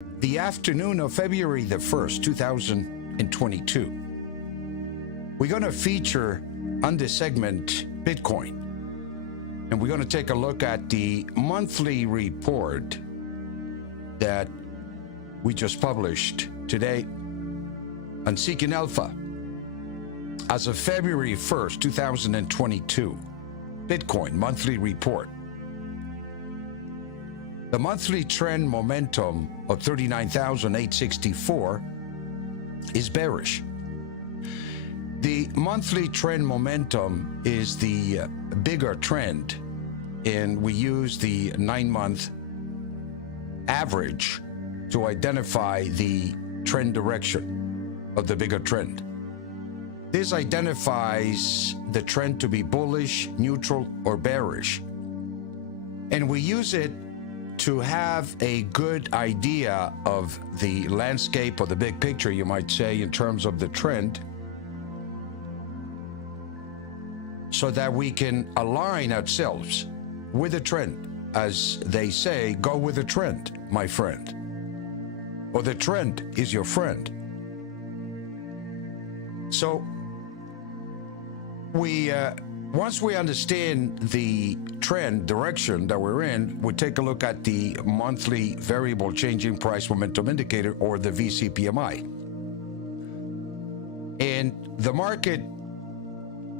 the afternoon of February the 1st, 2022. We're going to feature on this segment Bitcoin. And we're going to take a look at the monthly report that we just published today on Seeking Alpha. As of February 1st, 2022, Bitcoin monthly report. The monthly trend momentum of 39,864 is bearish. The monthly trend momentum is the bigger trend, and we use the 9-month average to identify the trend direction of the bigger trend. This identifies the trend to be bullish, neutral, or bearish. And we use it to have a good idea of the landscape or the big picture, you might say, in terms of the trend, so that we can align ourselves with the trend. As they say, go with the trend, my friend. Or the trend is your friend. So once we understand the trend direction that we're in, we take a look at the monthly variable changing price momentum indicator, or the VCPMI. And the market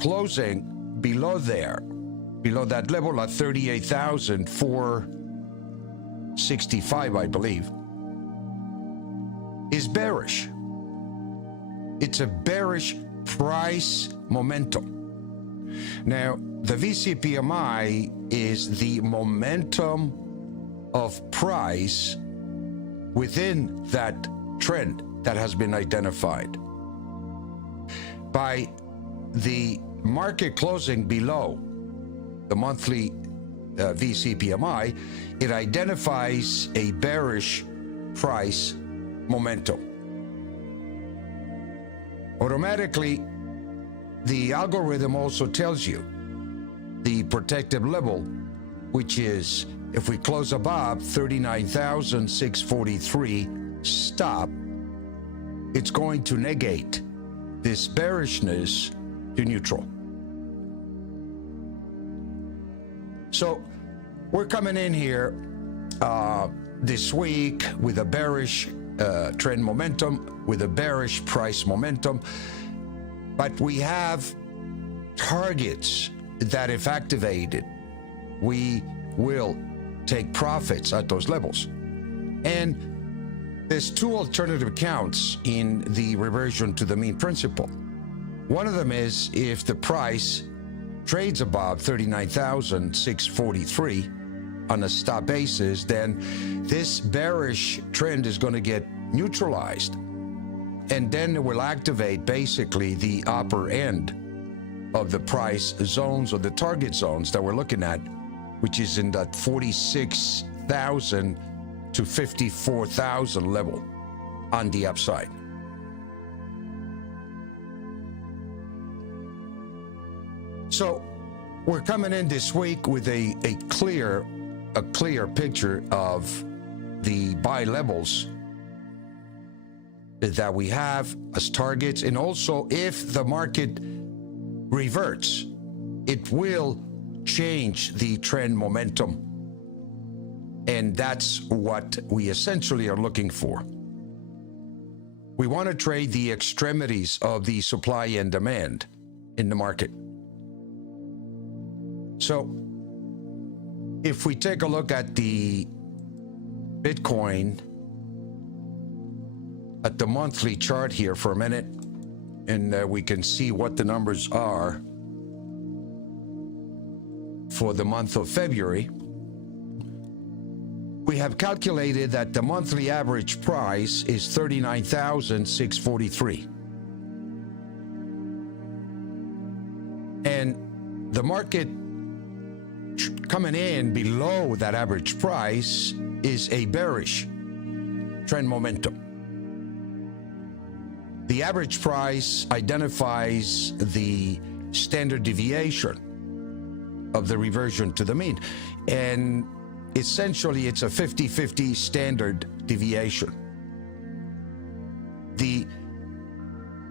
closing below that level at 38,465, I believe, is bearish. It's a bearish price momentum. Now, the VCPMI is the momentum of price within that trend that has been identified. By the market closing below the monthly VCPMI, it identifies a bearish price momentum. Automatically, the algorithm also tells you the protective level, which is, if we close above 39,643 stop, it's going to negate this bearishness to neutral. So we're coming in here this week with a bearish trend momentum, with a bearish price momentum, but we have targets that, if activated, we will take profits at those levels. And there's two alternative accounts in the reversion to the mean principle. One of them is if the price trades above 39,643 on a stop basis, then this bearish trend is going to get neutralized. And then it will activate basically the upper end of the price zones, or the target zones that we're looking at, which is in that 46,000 to 54,000 level on the upside. So we're coming in this week with a clear picture of the buy levels that we have as targets. And also, if the market reverts, it will change the trend momentum. And that's what we essentially are looking for. We want to trade the extremities of the supply and demand in the market. So if we take a look at the Bitcoin at the monthly chart here for a minute, and we can see what the numbers are for the month of February. We have calculated that the monthly average price is 39,643. And the market coming in below that average price is a bearish trend momentum. The average price identifies the standard deviation of the reversion to the mean. And essentially, it's a 50-50 standard deviation.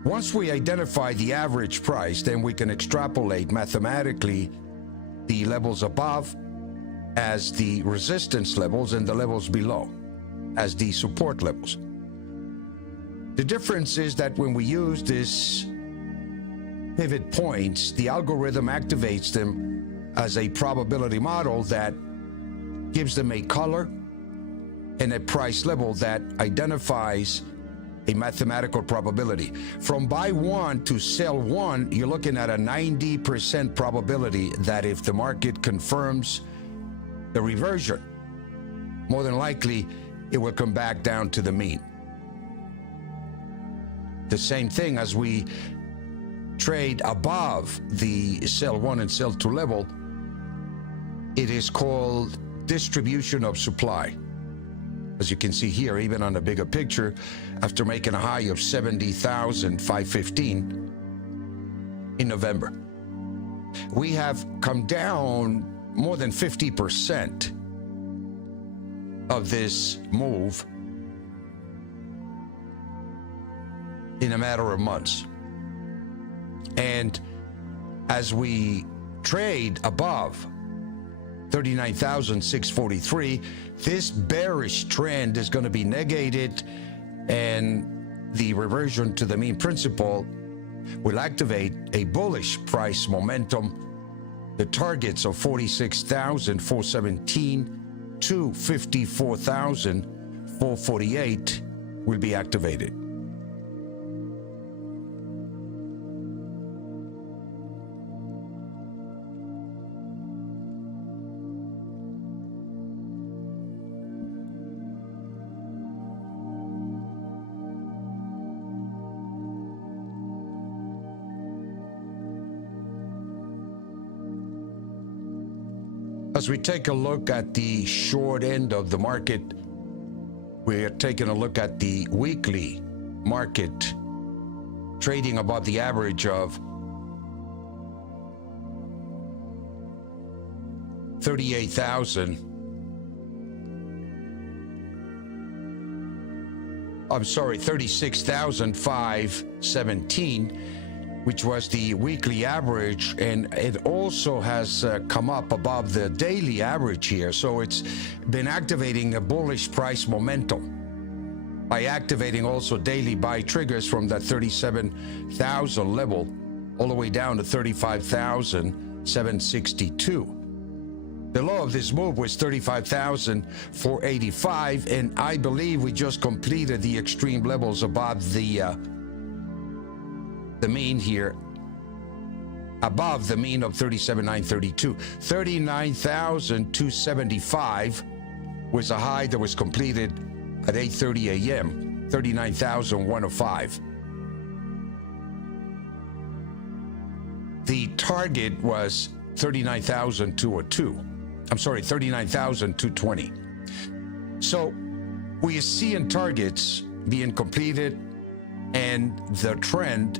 Once we identify the average price, then we can extrapolate mathematically the levels above as the resistance levels and the levels below as the support levels. The difference is that when we use this pivot points, the algorithm activates them as a probability model that gives them a color and a price level that identifies a mathematical probability. From buy one to sell one, you're looking at a 90% probability that if the market confirms the reversion, more than likely it will come back down to the mean. The same thing as we trade above the sell one and sell two level, it is called distribution of supply. As you can see here, even on a bigger picture, after making a high of 70,515 in November, we have come down more than 50% of this move in a matter of months. And as we trade above 39,643, this bearish trend is going to be negated, and the reversion to the mean principle will activate a bullish price momentum. The targets of 46,417 to 54,448 will be activated. As we take a look at the short end of the market, we're taking a look at the weekly market trading above the average of 36,517, which was the weekly average, and it also has come up above the daily average here. So it's been activating a bullish price momentum by activating also daily buy triggers from that 37,000 level all the way down to 35,762. The low of this move was 35,485, and I believe we just completed the extreme levels above the mean here, above the mean of 37,932. 39,275 was a high that was completed at 8:30 a.m. 39,105. The target was 39,202. I'm sorry, 39,220. So we are seeing targets being completed, and the trend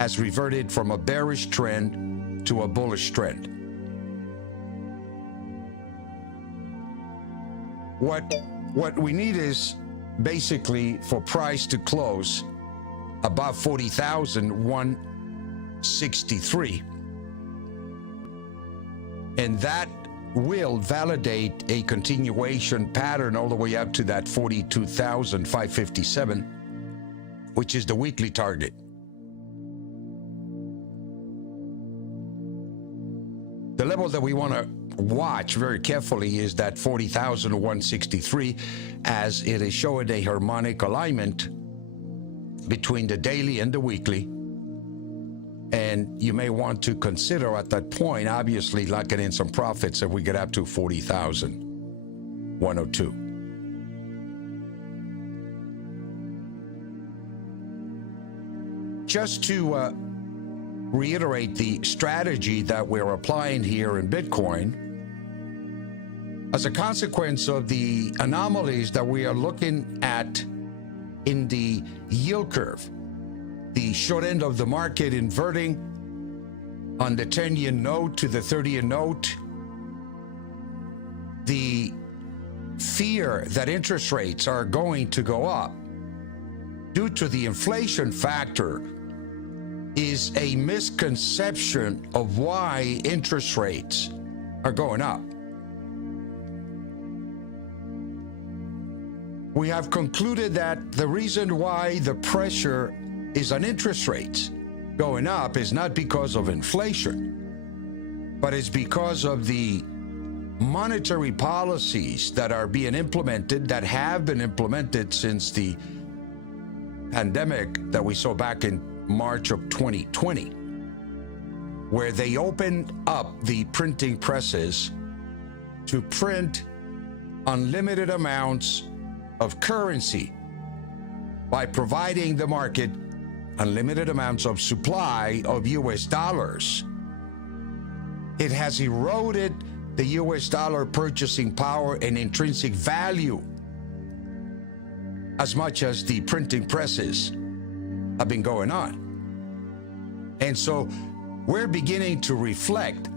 has reverted from a bearish trend to a bullish trend. What we need is basically for price to close above 40,163, and that will validate a continuation pattern all the way up to that 42,557, which is the weekly target. The level that we want to watch very carefully is that 40,163, as it is showing a harmonic alignment between the daily and the weekly. And you may want to consider at that point, obviously, locking in some profits if we get up to 40,102. Just to reiterate the strategy that we're applying here in Bitcoin, as a consequence of the anomalies that we are looking at in the yield curve, the short end of the market inverting on the 10-year note to the 30-year note, the fear that interest rates are going to go up due to the inflation factor is a misconception of why interest rates are going up. We have concluded that the reason why the pressure is on interest rates going up is not because of inflation, but it's because of the monetary policies that are being implemented, that have been implemented since the pandemic that we saw back in March of 2020, where they opened up the printing presses to print unlimited amounts of currency by providing the market unlimited amounts of supply of US dollars. It has eroded the US dollar purchasing power and intrinsic value as much as the printing presses have been going on. And so we're beginning to reflect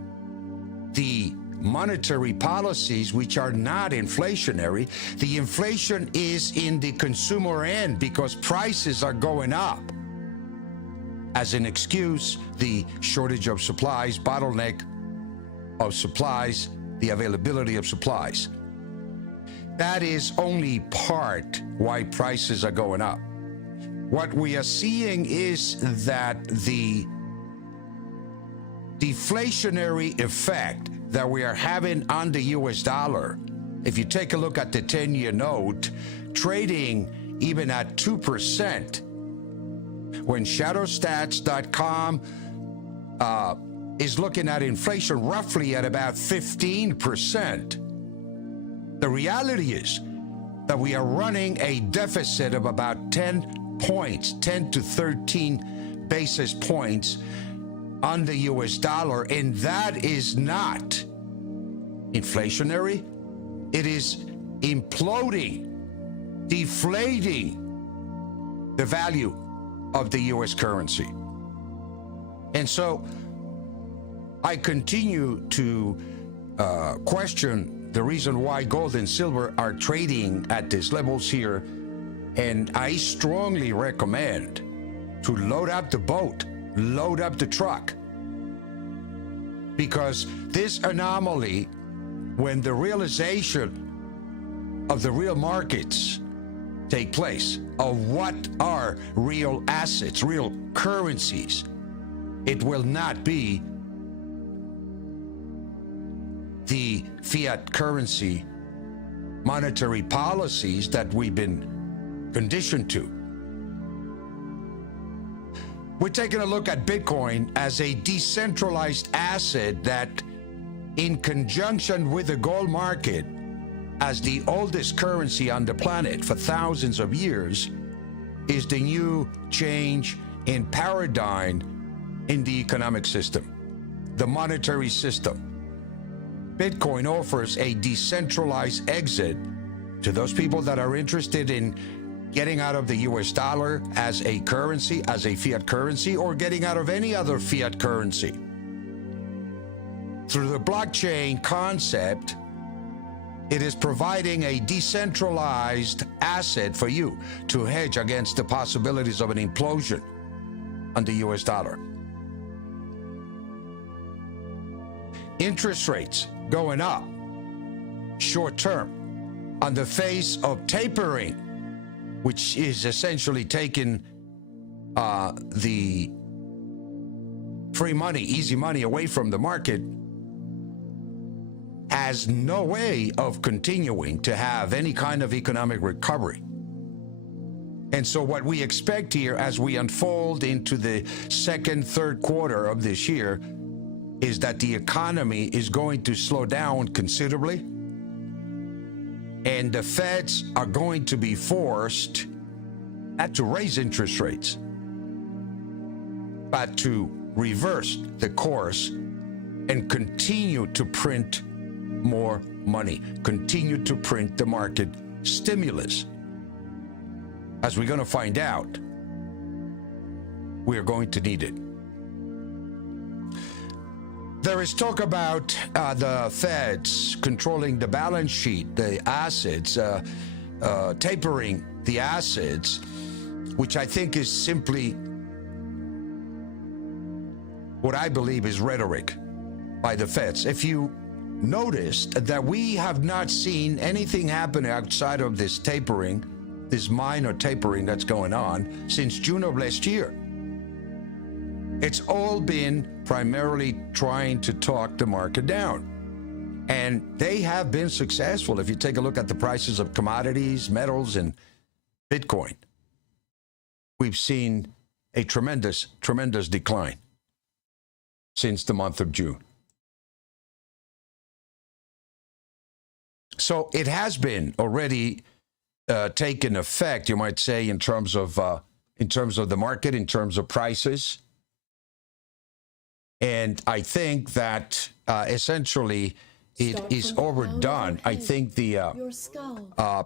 the monetary policies which are not inflationary. The inflation is in the consumer end because prices are going up. As an excuse, the shortage of supplies, bottleneck of supplies, the availability of supplies. That is only part why prices are going up. What we are seeing is that the deflationary effect that we are having on the US dollar, if you take a look at the 10-year note, trading even at 2%, when shadowstats.com is looking at inflation roughly at about 15%. The reality is that we are running a deficit of about 10 points, 10 to 13 basis points on the US dollar, and that is not inflationary. It is imploding, deflating the value of the US currency. And so I continue to question the reason why gold and silver are trading at these levels here, and I strongly recommend to load up the boat, load up the truck, because this anomaly, when the realization of the real markets take place, of what are real assets, real currencies, it will not be the fiat currency monetary policies that we've been conditioned to. We're taking a look at Bitcoin as a decentralized asset that, in conjunction with the gold market, as the oldest currency on the planet for thousands of years, is the new change in paradigm in the economic system, the monetary system. Bitcoin offers a decentralized exit to those people that are interested in getting out of the US dollar as a currency, as a fiat currency, or getting out of any other fiat currency. Through the blockchain concept, it is providing a decentralized asset for you to hedge against the possibilities of an implosion on the US dollar. Interest rates going up short term on the face of tapering, which is essentially taking the free money, easy money away from the market, has no way of continuing to have any kind of economic recovery. And so what we expect here as we unfold into the second, third quarter of this year is that the economy is going to slow down considerably, and the Feds are going to be forced not to raise interest rates, but to reverse the course and continue to print more money, continue to print the market stimulus. As we're going to find out, we are going to need it. There is talk about the Feds controlling the balance sheet, the assets, tapering the assets, which I think is simply what I believe is rhetoric by the Feds. If you noticed that we have not seen anything happen outside of this tapering, this minor tapering that's going on since June of last year. It's all been primarily trying to talk the market down. And they have been successful. If you take a look at the prices of commodities, metals, and Bitcoin, we've seen a tremendous, tremendous decline since the month of June. So it has been already taken effect, you might say, in terms of the market, in terms of prices. And I think that essentially it is overdone. I think the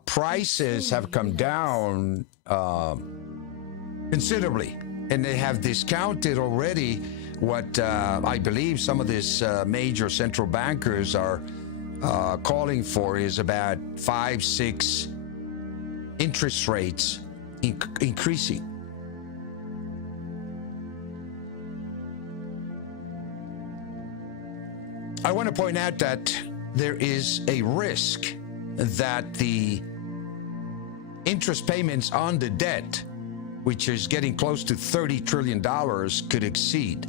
prices have come down considerably, and they have discounted already what I believe some of these major central bankers are calling for is about 5-6 interest rates increasing. I want to point out that there is a risk that the interest payments on the debt, which is getting close to $30 trillion, could exceed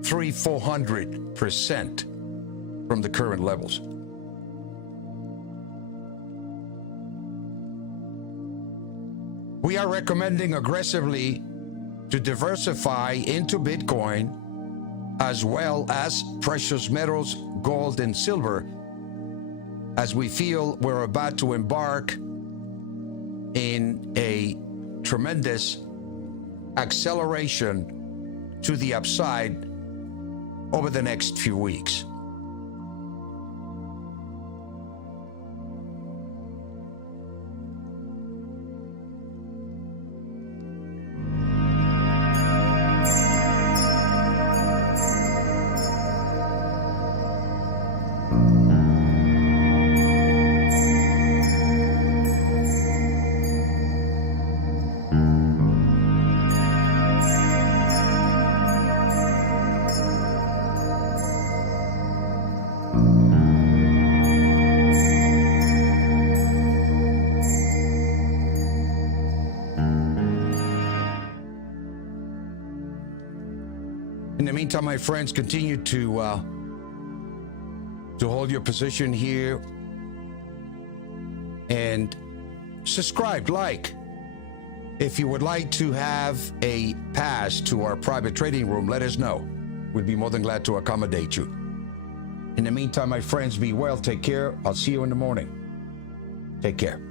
400% from the current levels. We are recommending aggressively to diversify into Bitcoin as well as precious metals, gold, and silver, as we feel we're about to embark in a tremendous acceleration to the upside over the next few weeks. In the meantime, my friends, continue to hold your position here and subscribe, like. If you would like to have a pass to our private trading room, let us know. We'd be more than glad to accommodate you. In the meantime, my friends, be well, take care. I'll see you in the morning. Take care.